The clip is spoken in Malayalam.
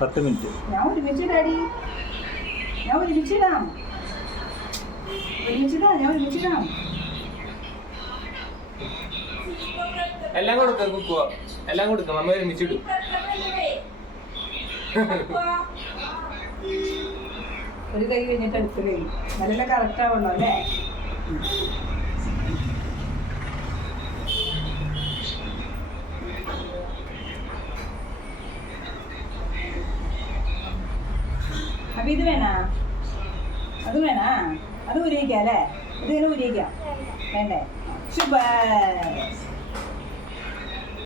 10 മിനിറ്റ്. ഞാൻ ഒരുമിച്ച് ഡാഡി, ഞാൻ ഒരുമിച്ചിടാം. എല്ലാം കൊടുക്കാം കുക്കുവ, എല്ലാം കൊടുക്കാം. അമ്മ ഒരുമിച്ചിടും. ഒരു കൈ കഴിഞ്ഞിട്ട് അടുത്ത കൈ നല്ല കറക്റ്റ് ആവണോ അല്ലേ? അപ്പൊ ഇത് വേണ, അത് വേണ, അത് ഊരിയിക്കാം അല്ലേ? ഇതിങ്ങനെ ഊരിയിക്കാം വേണ്ടേ? ശുഭ